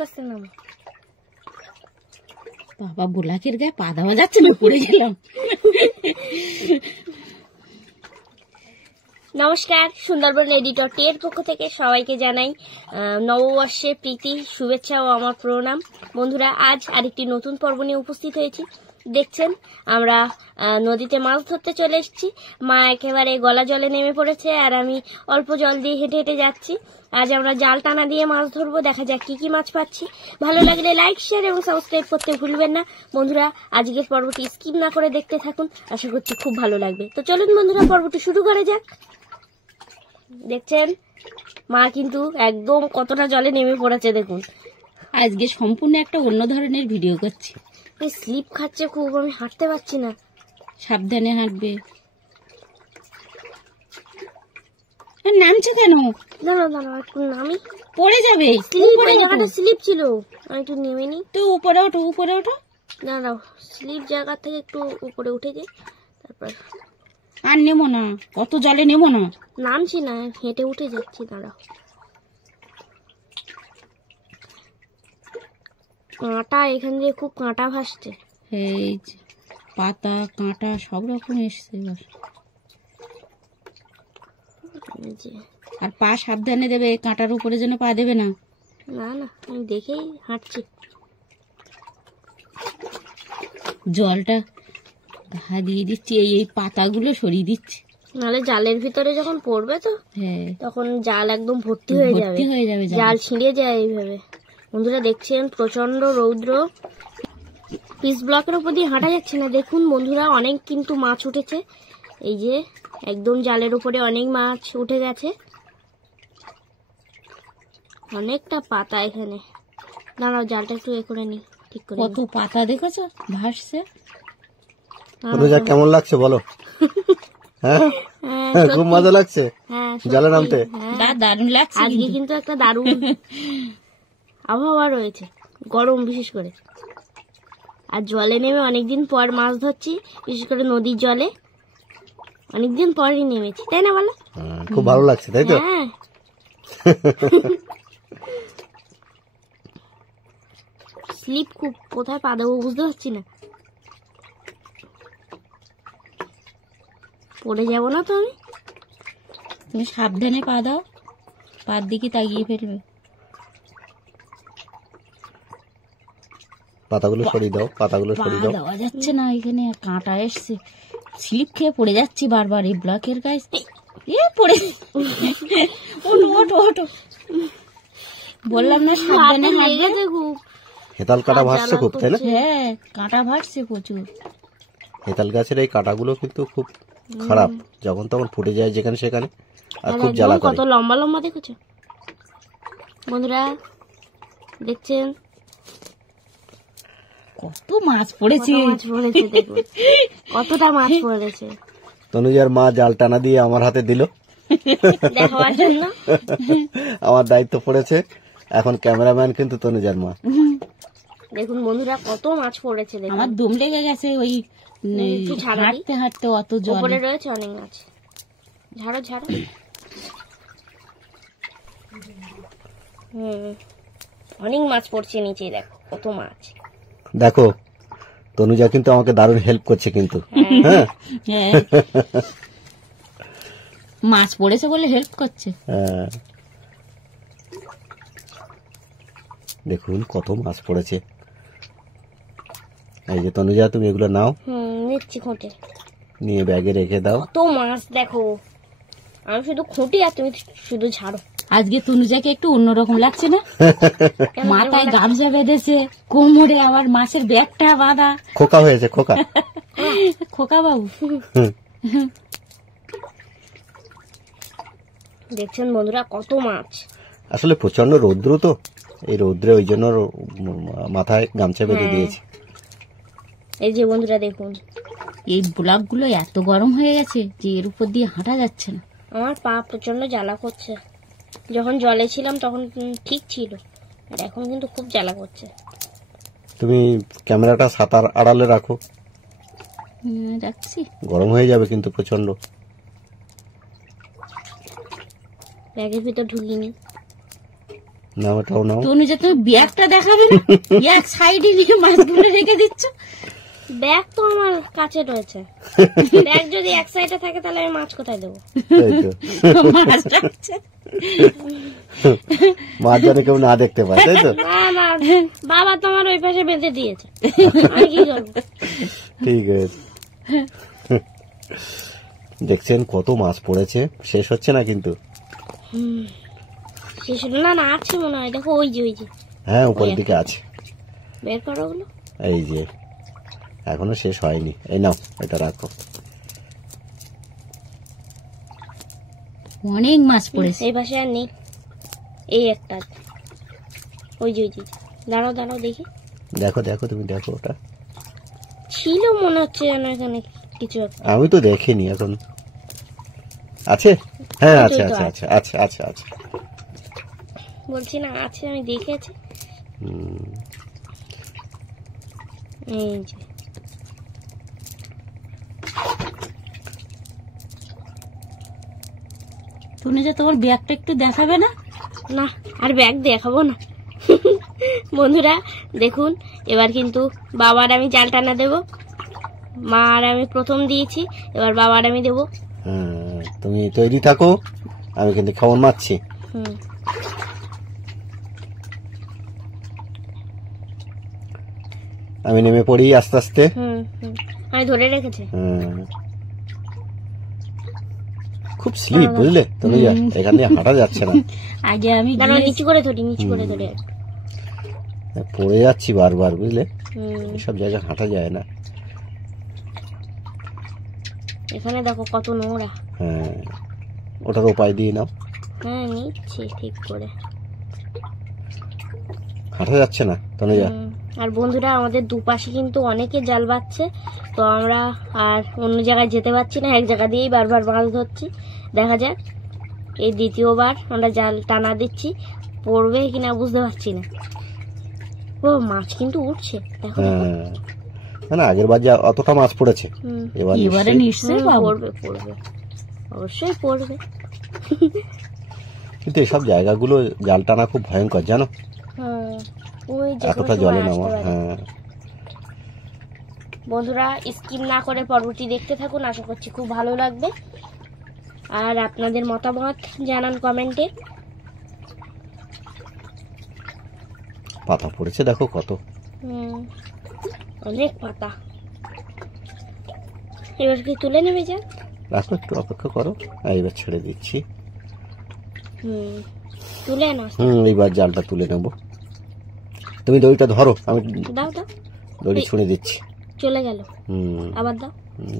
আস্তে আস্তে নামো। বাবা বুলাকের গায়ে পা দেওয়া যাচ্ছে না, পড়ে গেলাম। নমস্কার, সুন্দরবন এডিটর এর পক্ষ থেকে সবাইকে জানাই নববর্ষের প্রীতি শুভেচ্ছা ও আমার প্রণাম। বন্ধুরা, আজ আরেকটি নতুন পর্ব নিয়ে উপস্থিত হয়েছি। দেখছেন আমরা নদীতে মাছ ধরতে চলে এসেছি। মা একেবারে গলা জলে নেমে পড়েছে আর আমি অল্প জল দিয়ে হেঁটে হেঁটে যাচ্ছি। আজ আমরা জাল টানা দিয়ে মাছ ধরবো, দেখা যাক কি কি মাছ পাচ্ছি। ভালো লাগলে লাইক, শেয়ার এবং সাবস্ক্রাইব করতে ভুলবেন না। বন্ধুরা, আজকের পর্বটি স্কিপ না করে দেখতে থাকুন, আশা করছি খুব ভালো লাগবে। তো চলুন বন্ধুরা, পর্বটি শুরু করা যাক। দেখছেন মা কিন্তু একদম কতটা জলে নেমে পড়েছে, দেখুন। আজকে সম্পূর্ণ একটা অন্য ধরনের ভিডিও করছি। স্লিপ খাচ্ছে খুব, আমি হাঁটতে পারছি না। সাবধানে হাঁটবে। নামছে কেন? দাঁড়াও দাঁড়াও, একটু নামি, পড়ে যাবে। স্লিপ ছিল, আমি একটু নেমে নি। তো উপরে ওঠো, উপরে ওঠো। দাঁড়াও, স্লিপ জায়গা থেকে একটু উপরে উঠে যাই, তারপর আর নেবো না, অত জলে নেবো না। নামছি না, হেঁটে উঠে যাচ্ছি। দাঁড়াও, কাঁটা এখান দিয়ে খুব কাঁটা ভাসছে। এই যে পাতা কাঁটা সব রকম এসছে এবার। আর পা সাবধানে দেবে, কাঁটার উপরে যেন পা দেবে না। না না, আমি দেখেই হাঁটছি। জলটা ঘা দিয়ে দিচ্ছি, এই পাতাগুলো সরিয়ে দিচ্ছি, নাহলে জালের ভিতরে যখন পড়বে তো হ্যাঁ তখন জাল একদম ভর্তি হয়ে যাবে, জাল ছিঁড়ে যায় এইভাবে। বন্ধুরা দেখছেন প্রচন্ড রৌদ্র, পিস ব্লকের উপর দিয়ে হাঁটা যাচ্ছে না। দেখুন বন্ধুরা, অনেক কিন্তু মাছ উঠেছে। এই যে একদম জালের উপরে অনেক মাছ উঠে গেছে, অনেকটা পাতা এখানে। দাঁড়াও, জালটা একটু এ করে নি, ঠিক করে। কত পাতা দেখেছো ভাসছে। কেমন লাগছে বলো? হ্যাঁ, খুব মজা লাগছে জলে নামতে। দারুণ লাগছে। আজকে কিন্তু একটা দারুণ আবহাওয়া রয়েছে, গরম বিশেষ করে। আর জলে নেমে অনেকদিন পর মাছ ধরছি, বিশেষ করে নদীর জলে অনেকদিন পরই নেমেছি, তাই না বলো? খুব ভালো লাগছে, তাই তো? হ্যাঁ। স্লিপ খুব, কোথায় পা দেবো বুঝতে পারছি না। পড়ে যাবো না তো আমি? তুমি সাবধানে পা দাও, পার দিকে তাকিয়ে ফেলবে। পাতাগুলো সরিয়ে দাও, পাতাগুলো সরিয়ে দাও। দেওয়া যাচ্ছে না, এখানে কাঁটা এসছে, স্লিপ খেয়ে পড়ে যাচ্ছি বারবার। এই ব্লকের গায়ে পড়ে ওঠো ওঠো, বললাম না সাবধানে হাঁটবে। হেতাল কাঁটা ভাসছে খুব, তাই না? হ্যাঁ, কাঁটা ভাসছে প্রচুর। হেতাল গাছের এই কাঁটাগুলো কিন্তু খুব খারাপ, যখন তখন ফুটে যায় যেখানে সেখানে, আর খুব জ্বালা করে। কত লম্বা লম্বা দেখেছো বন্ধুরা, দেখছেন কত মাছ পড়েছে। কতটা মাছ পড়েছে। তনুজার মা জাল টানা দিয়ে আমার হাতে দিল দেখার জন্য। আমার দায়িত্ব পড়েছে এখন, ক্যামেরাম্যান কিন্তু তনুজার মা। দেখুন বন্ধুরা, কত মাছ পড়েছে। আমার দম লেগে গেছে ওই হাঁটতে হাঁটতে, অত জল। উপরে রয়েছে অনেক মাছ, ঝাড়ো ঝাড়ো। অনেক মাছ পড়ছে নিচে, দেখো কত মাছ। দেখো তনুজা কিন্তু আমাকে দারুণ হেল্প করছে কিন্তু। হ্যাঁ, মাছ পড়েছে বলে হেল্প করছে। দেখুন কত মাছ পড়েছে। এই যে তনুজা, তুমি এগুলো নাও। নিচ্ছি, খোঁটে নিয়ে ব্যাগে রেখে দাও। কত মাছ দেখো, আমি শুধু খুঁটি আর তুমি শুধু ঝাড়ো। আজকে তনুজাকে একটু অন্যরকম লাগছে না? মাথায় গামছা বেঁধেছে, কোমরে আবার মাছের ব্যাগটা বাঁধা। খোকা হয়েছে, খোকা। খোকা বাবু। দেখছেন বন্ধুরা কত মাছ। আসলে প্রচন্ড রৌদ্র তো, এই রৌদ্রে ওই জন্য মাথায় গামছা বেঁধে দিয়েছি। এই যে বন্ধুরা দেখুন, এই ব্লক গুলো এত গরম হয়ে গেছে যে এর উপর দিয়ে হাঁটা যাচ্ছে না। আমার পা প্রচন্ড জ্বালা করছে। যখন জলে ছিলাম তখন ঠিক ছিল, আর এখন কিন্তু খুব জ্বালা করছে। তুমি ক্যামেরাটা ছাতার আড়ালে রাখো। রাখছি, গরম হয়ে যাবে কিন্তু প্রচন্ড। ব্যাগের ভিতর ঢুকিনি। নাও ওটাও নাও। তনুজা তুমি ব্যাগটা দেখাবে না, এক সাইডে নিয়ে মাছগুলো রেখে দিচ্ছ। ব্যাগ তো আমার কাছে রয়েছে, ব্যাগ যদি এক সাইডে থাকে তাহলে আমি মাছ কোথায় দেবো? তাই তো, মাছ রাখছে। মাছ যেন কেউ না দেখতে পায়, তাই তো? না না, বাবা তো আমার ওই পাশে বেঁধে দিয়েছে, আমি কি করবো? ঠিক আছে। দেখছেন কত মাছ পড়েছে, শেষ হচ্ছে না কিন্তু। শেষ হলো না? না আছে মনে হয়, দেখো ওই যে হ্যাঁ উপরের দিকে আছে, বের করো ওগুলো। এই যে এখনো শেষ হয়নি। এই নাও এটা রাখো। অনেক মাছ পড়েছে। এই পাশে আর নেই, এই একটা আছে। ওই যে দাঁড়াও দাঁড়াও দেখি, দেখো দেখো, তুমি দেখো, ওটা ছিল মনে হচ্ছে যেন এখানে কিছু একটা। আমি তো দেখিনি এখন। আছে, হ্যাঁ ওই আছে তো আছে আছে আছে আছে আছে। বলছি না আছে, আমি দেখেছি। হুম, এই যে তনুজা তোমার ব্যাগটা একটু দেখাবে না? না, আর ব্যাগ দেখাবো না। বন্ধুরা দেখুন, এবার কিন্তু বাবার আমি জাল টানা দেবো। মা আর আমি প্রথম দিয়েছি, এবার বাবার আমি দেবো। হ্যাঁ, তুমি তৈরি থাকো, আমি কিন্তু খাবার মারছি। হুম, আমি নেমে পড়ি আস্তে আস্তে। হুম হুম, আমি ধরে রেখেছি। খুব স্লিপ বুঝলে তুমি, এখান দিয়ে হাঁটা যাচ্ছে না। আগে আমি দাঁড়াও, নিচু করে ধরি, নিচু করে ধরি। পড়ে যাচ্ছি বারবার বুঝলে, হুম, এসব জায়গায় হাঁটা যায় না। এখানে দেখো কত নোংরা। হ্যাঁ, ওটার উপায় দিয়ে নাও। হ্যাঁ নিচ্ছি ঠিক করে। হাঁটা যাচ্ছে না তনুজা। আর বন্ধুরা আমাদের দুপাশে কিন্তু অনেকে জাল বাচ্ছে, তো আমরা আর অন্য জায়গায় যেতে পারছি না, এক জায়গা দিয়েই বারবার মাছ ধরছি। দেখা যাক, এই দ্বিতীয়বার আমরা জাল টানা দিচ্ছি, পড়বে কিনা বুঝতে পারছি না। ও মাছ কিন্তু উঠছে, দেখো। হ্যাঁ, না আগের বার যা অতটা মাছ পড়েছে, এবারে এবারে নিশ্চয়ই পাবো। পড়বে পড়বে, অবশ্যই পড়বে। কিন্তু এসব জায়গাগুলো জাল টানা খুব ভয়ঙ্কর জানো, হ্যাঁ, ওই যে এতটা জলে নামা। হ্যাঁ বন্ধুরা স্কিপ না করে পর্বটি দেখতে থাকুন, আশা করছি খুব ভালো লাগবে। আর আপনাদের মতামত জানান কমেন্টে। পাতা পড়েছে দেখো কত, অনেক পাতা। এবার কি তুলে নেবে যা? রাখো, একটু অপেক্ষা করো। এইবার ছেড়ে দিচ্ছি। তুলে না। এইবার জালটা তুলে নেব। তুমি দড়িটা ধরো, আমি দাও দাও, দড়ি ছুঁড়ে দিচ্ছি। চলে গেল, আবার দাও।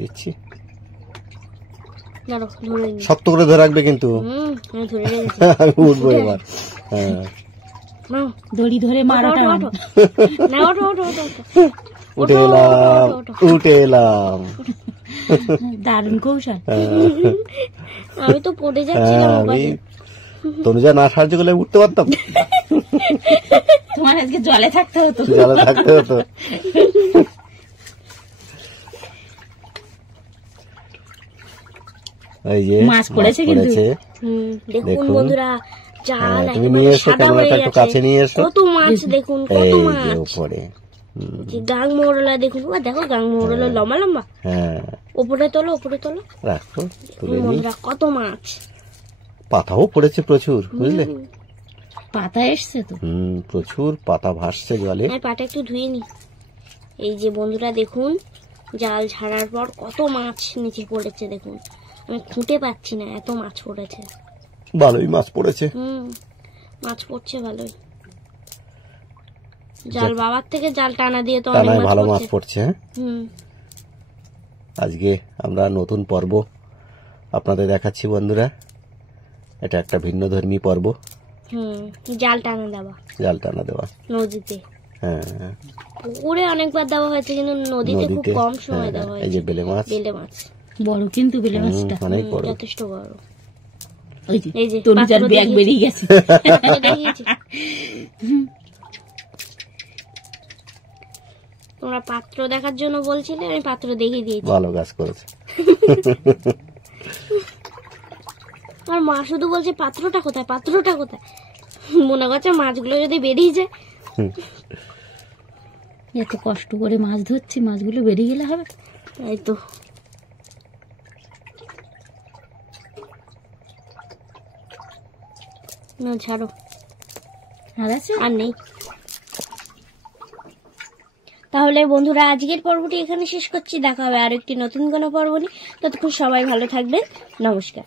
দিচ্ছি। দাঁড়ো, ধরে নি। শক্ত করে ধরে রাখবে কিন্তু। আমি ধরে রেখেছি। আমি উঠবো এবার। হ্যাঁ, নাও দড়ি ধরে মারাটা। না ওঠো ওঠো ওঠো, উঠে এলাম, উঠে এলাম। দারুণ কৌশল। আমি তো পড়ে যাচ্ছিলাম। আমি তনুজা না সাহায্য করলে উঠতে পারতাম। তোমার আজকে জলে থাকতে হতো। জলে থাকতে হতো। এই যে মাছ পড়েছে কিন্তু। দেখুন বন্ধুরা, জাল তুমি নিয়ে এসো, ক্যামেরাটা একটু কাছে নিয়ে এসো। কত মাছ দেখুন, কত এই যে মাছ। উপরে গাং মোড়লা দেখুন, দেখো গাং মোড়লা লম্বা লম্বা। হ্যাঁ, উপরে তোলো, উপরে তোলো। রাখো, তুলে নি। বন্ধুরা কত মাছ। পাতাও পড়েছে প্রচুর বুঝলে, পাতা এসছে তো। প্রচুর পাতা ভাসছে জলে। আমি পাটা একটু ধুয়ে নি। এই যে বন্ধুরা দেখুন, জাল ছাড়ার পর কত মাছ নিচে পড়েছে দেখুন। আমি খুঁটে পাচ্ছি না, এত মাছ পড়েছে। ভালোই মাছ পড়েছে। মাছ পড়ছে ভালোই। জাল বাবার থেকে জাল টানা দিয়ে তো অনেক মাছ ভালো মাছ পড়ছে। আজকে আমরা নতুন পর্ব আপনাদের দেখাচ্ছি বন্ধুরা। এটা একটা ভিন্ন ধর্মী পর্ব। জাল টানা দেওয়া, জাল টানা দেওয়া নদীতে। হ্যাঁ, পুকুরে অনেকবার দেওয়া হয়েছে, কিন্তু নদীতে খুব কম সময় দেওয়া হয়েছে। এই যে বেলে মাছ, বেলে মাছ বড় কিন্তু বেলে মাছটা অনেক বড়, যথেষ্ট বড়। এই যে তনুজার ব্যাগ বেরিয়ে গেছে। তোমরা পাত্র দেখার জন্য বলছিলে, আমি পাত্র দেখিয়ে দিয়েছি। ভালো কাজ করেছে। আমার মা শুধু বলছে পাত্রটা কোথায়, পাত্রটা কোথায়। মনে করছে মাছগুলো যদি বেরিয়ে যায়। এত কষ্ট করে মাছ ধরছি, মাছগুলো বেরিয়ে গেলে হবে? তাই তো। না ছাড়ো, আর আছে? আর নেই। তাহলে বন্ধুরা আজকের পর্বটি এখানে শেষ করছি। দেখা হবে আর একটি নতুন কোনো পর্ব নিয়ে। ততক্ষণ সবাই ভালো থাকবেন। নমস্কার।